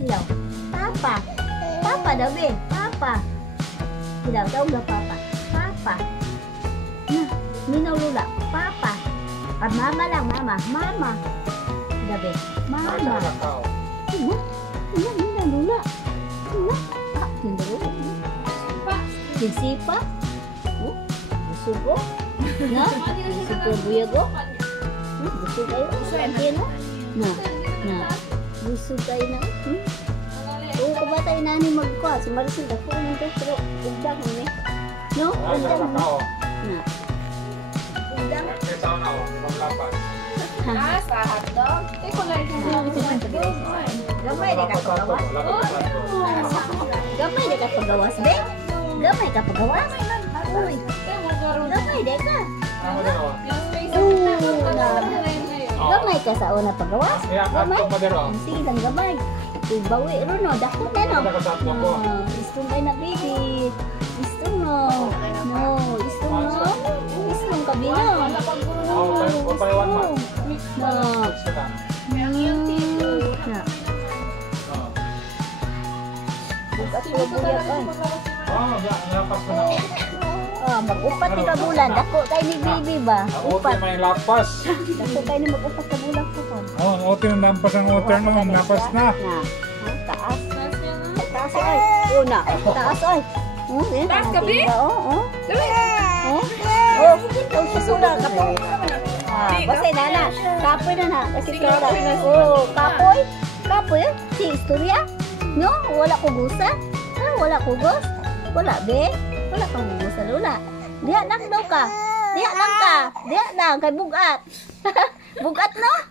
Hilaw. Papa. Papa daw, be. Papa. Hilaw daw na papa. Papa. Na, minaw lula. Papa. Ah, mama lang, mama. Mama. Hilaw, be. Mama. Ina, ina, ina, lula. Ina. Ah, ina, lula. Sisipa. Oh, busog ko. Na, busog ko buya ko. Busog kayo. Busog na. Na. Busog kayo na. Oo, kabata inani magkuha. Si Maricel, ako nang pero ugdang mo eh. No? Ugdang mo. Na. Ugdang. Sa hotdog. Ikaw lang Gamay na ka pagawas. Gamay na ka pagawas, be? Gamay ka pagawas? Uy. Gamay na ka. Gamay ka sa una pagawas? Gamay? Sige lang gamay. Bawi ron no, dako na no. Gusto mo na baby. Gusto mo. No, gusto mo. Gusto mo kabino. Na. Bukat ko buyak ay. Mag-upat ni kabulan. Dako tayo ni baby ba? Upat. May lapas. Dako tayo ni mag-upat kabulan ko po. Ote ng lampas ang oter no, lapas na. Taas. Taas ay. Una. Taas ay. Taas ka, Bi? Oo. Oh, susula ka po. Basta na. Kapoy na. Kasi kaya. Oh, kapoy. Kapoy. Si istorya. No, wala ko gusa. Wala ko gus. Wala be. Wala kang gusa lula. Diya lang daw ka. Diya lang ka. Diya lang kay bugat. Bugat no?